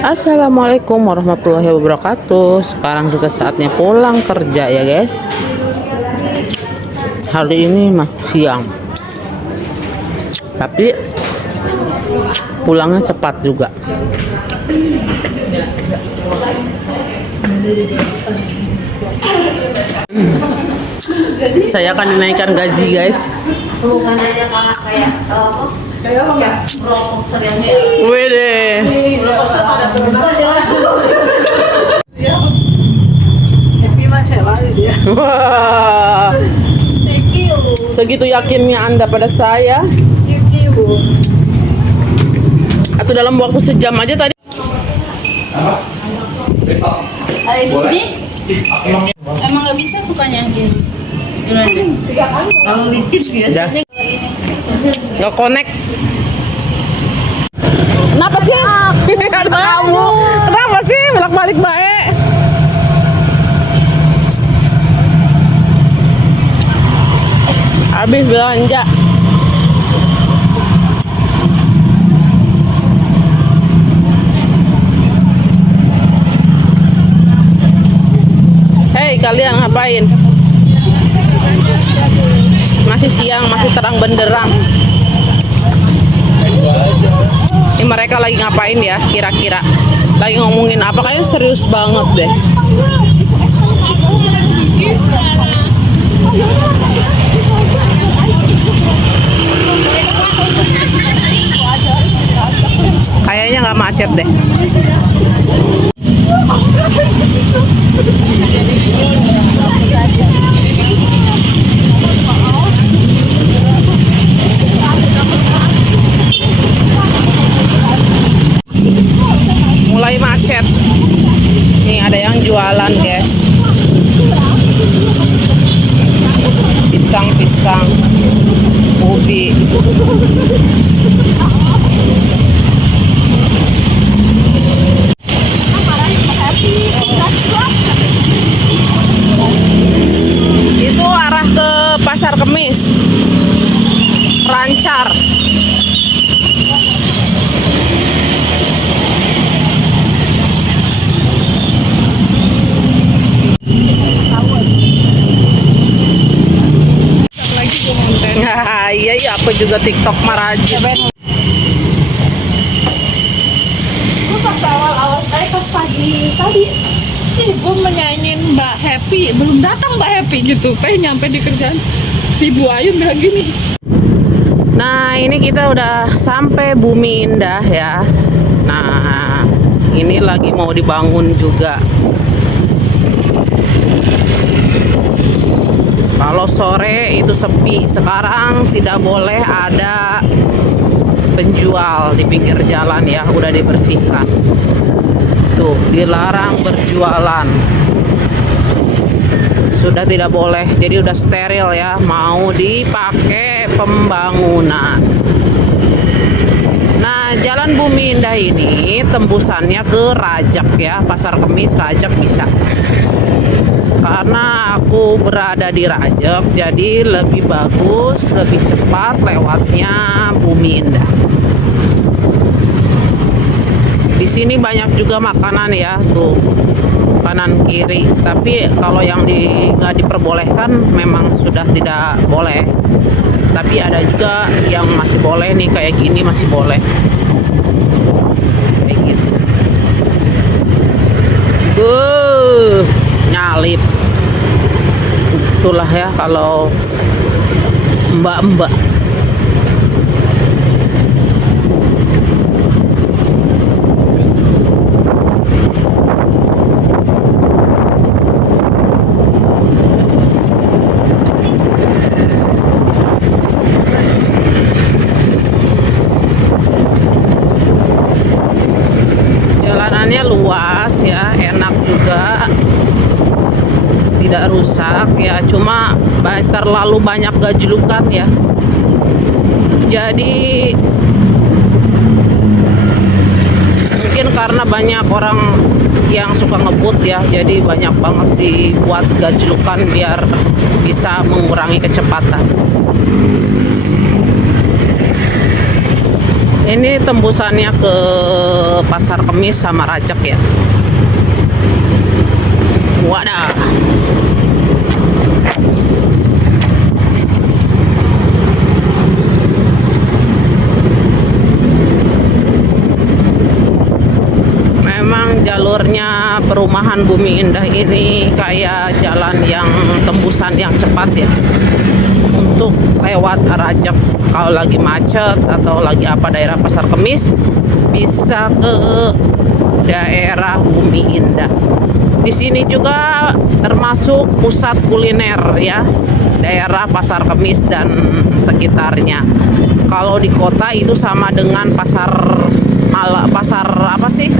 Assalamualaikum warahmatullahi wabarakatuh. Sekarang kita saatnya pulang kerja ya guys. Hari ini masih siang, tapi pulangnya cepat juga. Saya akan dinaikkan gaji guys. Bukan aja karena kayak roboter yang Wede. Wah. Segitu yakinnya Anda pada saya. Atau dalam waktu sejam aja tadi. Ada di sini? Emang nggak bisa sukanya gini. kalau licin biasanya Nggak connect. Kenapa sih? Ada kamu. Kenapa sih bolak-balik baik? Habis belanja. Hei, kalian ngapain? Masih siang, masih terang benderang. Ini mereka lagi ngapain ya kira-kira? Lagi ngomongin apa? Kayaknya serius banget deh. Kayaknya nggak macet deh. Mulai macet. Nih ada yang jualan guys. Pisang-pisang, ubi. Itu arah ke Pasar Kemis, Rancar. Iya iya, aku juga TikTok marajin. Gue pas awal-awal, pas pagi tadi, gue menyanyiin Mbak Happy, belum datang Mbak Happy gitu. Nyampe di kerjaan, si Bu Ayu bilang gini. Nah ini kita udah sampai Bumi Indah ya. Nah ini lagi mau dibangun juga. Kalau sore itu sepi. Sekarang tidak boleh ada penjual di pinggir jalan ya. Udah dibersihkan. Tuh dilarang berjualan. Sudah tidak boleh. Jadi udah steril ya. Mau dipakai pembangunan. Nah Jalan Bumi Indah ini tembusannya ke Rajak ya. Pasar Kemis Rajak bisa. Karena aku berada di Rajak, jadi lebih bagus, lebih cepat lewatnya Bumi Indah. Di sini banyak juga makanan ya, tuh kanan kiri. Tapi kalau yang nggak diperbolehkan, memang sudah tidak boleh. Tapi ada juga yang masih boleh nih, kayak gini masih boleh. Kayak gitu. Nyalip. Itulah ya kalau mbak-mbak. Jalanannya luas ya, enak juga. Tidak rusak ya, cuma terlalu banyak gajlukan ya. Jadi mungkin karena banyak orang yang suka ngebut ya, jadi banyak banget dibuat gajlukan biar bisa mengurangi kecepatan. Ini tembusannya ke Pasar Kemis sama Rajek ya. Wadah. Memang jalurnya perumahan Bumi Indah ini kayak jalan yang tembusan yang cepat ya, untuk lewat Rajek. Kalau lagi macet atau lagi apa daerah Pasar Kemis, bisa ke daerah Bumi Indah. Di sini juga termasuk pusat kuliner ya, daerah Pasar Kemis dan sekitarnya. Kalau di kota itu sama dengan pasar apa sih?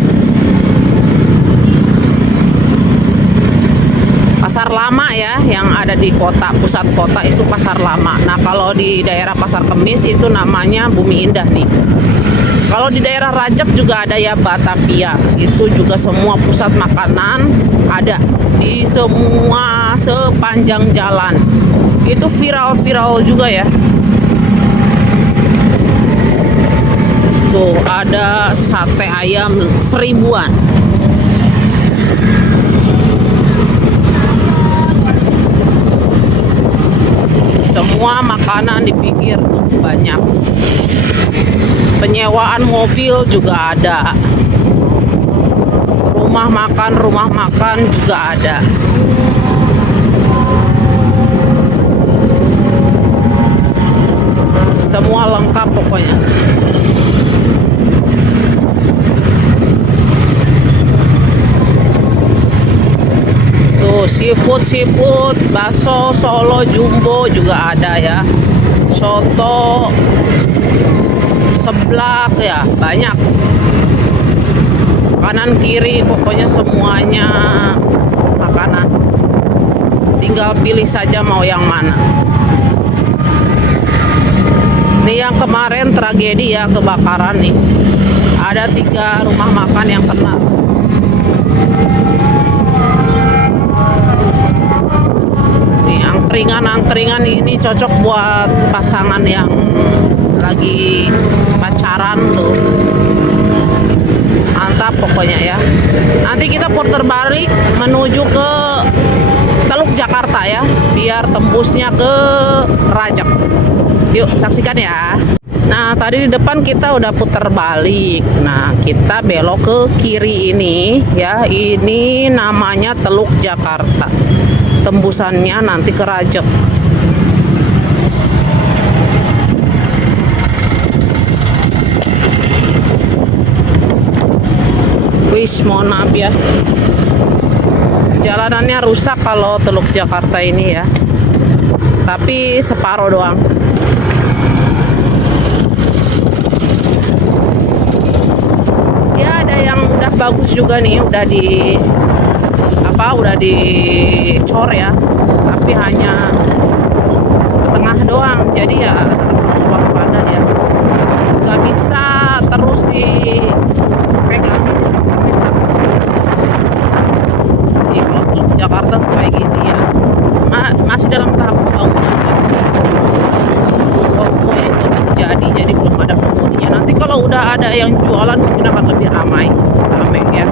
Pasar lama ya, yang ada di kota, pusat kota itu pasar lama. Nah, kalau di daerah Pasar Kemis itu namanya Bumi Indah nih. Kalau di daerah Rajek juga ada ya, Batavia. Itu juga semua pusat makanan ada di semua sepanjang jalan. Itu viral-viral juga ya. Tuh, ada sate ayam 1000-an. Semua makanan di pinggir tuh banyak. Penyewaan mobil juga ada. Rumah makan juga ada. Semua lengkap pokoknya. Tuh, seafood, bakso Solo jumbo juga ada ya. Soto, seblak ya, banyak. Kanan kiri pokoknya semuanya makanan. Tinggal pilih saja mau yang mana. Ini yang kemarin tragedi ya, kebakaran nih. Ada 3 rumah makan yang kena. Angkringan ini cocok buat pasangan yang lagi pacaran tuh. Mantap pokoknya ya. Nanti kita putar balik menuju ke Teluk Jakarta ya, biar tembusnya ke Rajek. Yuk saksikan ya. Nah, tadi di depan kita udah putar balik. Nah, kita belok ke kiri ini ya. Ini namanya Teluk Jakarta. Tembusannya nanti ke Rajek. Wis, mohon maaf ya, jalanannya rusak kalau Teluk Jakarta ini ya, tapi separuh doang. Ya, ada yang udah bagus juga nih, udah dicor ya, tapi hanya setengah doang, jadi ya tetap harus waspada ya, nggak bisa terus dipegang. Jadi kalau Teluk Jakarta tuh kayak gini ya, masih dalam tahap pembangunan ya. Pokoknya itu jadi belum ada penghuninya. Nanti kalau udah ada yang jualan mungkin akan lebih ramai ya.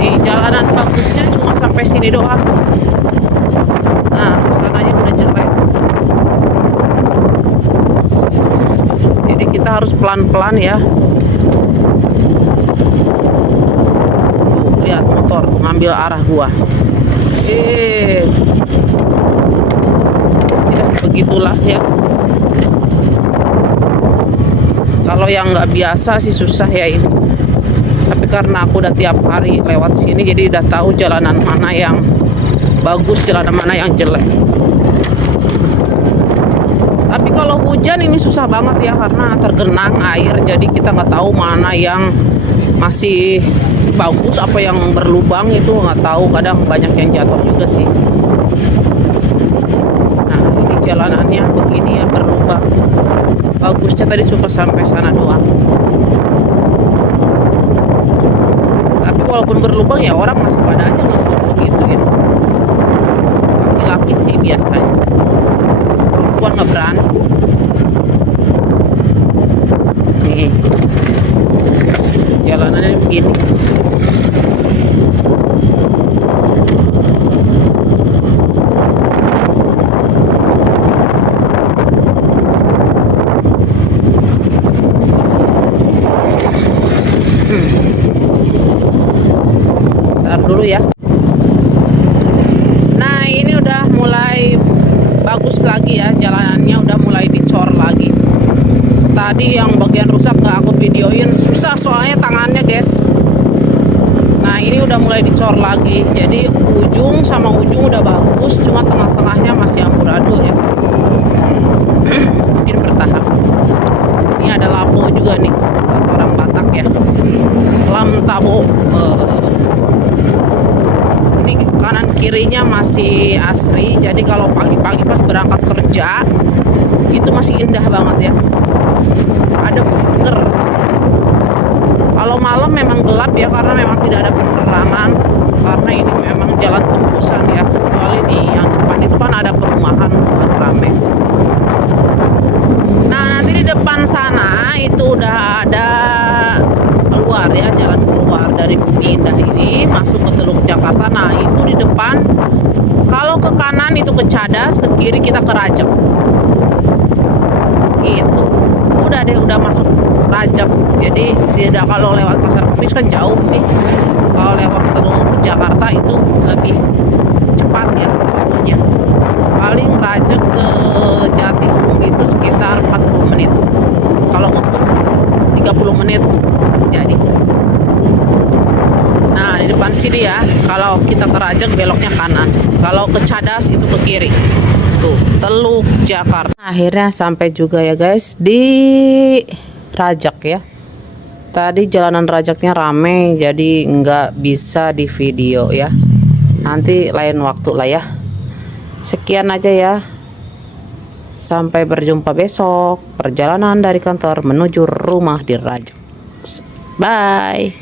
Di jalanan bagusnya cuma sampai sini doang. Nah, kesananya udah jelek. Jadi kita harus pelan-pelan ya. Tuh, lihat motor ngambil arah gua. Ya, begitulah ya. Kalau yang nggak biasa sih susah ya ini. Tapi karena aku udah tiap hari lewat sini, jadi udah tahu jalanan mana yang bagus, jalanan mana yang jelek. Tapi kalau hujan ini susah banget ya, karena tergenang air, jadi kita nggak tahu mana yang masih bagus, apa yang berlubang itu nggak tahu. Kadang banyak yang jatuh juga sih. Nah, ini jalanannya begini ya, berlubang. Bagusnya tadi cuma sampai sana doang. Walaupun berlubang ya orang masih pada aja ngekur begitu ya. Laki-laki sih biasanya, perempuan nggak berani. begini. Ntar dulu ya. Nah, ini udah mulai bagus lagi ya, jalanannya udah mulai dicor lagi. Tadi yang bagian rusak gak aku videoin, susah soalnya tangannya guys. Nah, ini udah mulai dicor lagi, jadi ujung sama ujung udah bagus, cuma tengah-tengahnya masih amburadul ya. Mungkin bertahap. Ini ada lapo juga nih, kata orang Batak ya, lam tabo. Ini kanan kirinya masih asri, jadi kalau pagi-pagi pas berangkat kerja itu masih indah banget ya, ada seger. Kalau malam memang gelap ya, karena memang tidak ada penerangan, karena ini memang jalan tembusan ya, kecuali di yang depan itu kan ada perumahan buat rame. Nah, nanti di depan sana itu udah ada keluar ya, jalan keluar dari Bumi Indah ini masuk ke Teluk Jakarta. Nah, itu di depan, kalau ke kanan itu ke Cadas, ke kiri kita ke Rajek gitu. Udah deh, udah masuk Rajek, jadi tidak, kalau lewat Pasar Kemis kan jauh nih, kalau lewat Teluk Jakarta itu lebih cepat ya waktunya. Paling Rajek ke Jati Umum itu sekitar 40 menit, kalau ngebut 30 menit jadi. Nah, di depan sini ya, kalau kita ke Rajek beloknya kanan, kalau ke Cadas itu ke kiri. Tuh, Teluk Jakarta. Akhirnya sampai juga ya guys di Rajek ya. Tadi jalanan Rajaknya rame, jadi nggak bisa di video ya. Nanti lain waktu lah ya. Sekian aja ya. Sampai berjumpa besok. Perjalanan dari kantor menuju rumah di Rajek. Bye.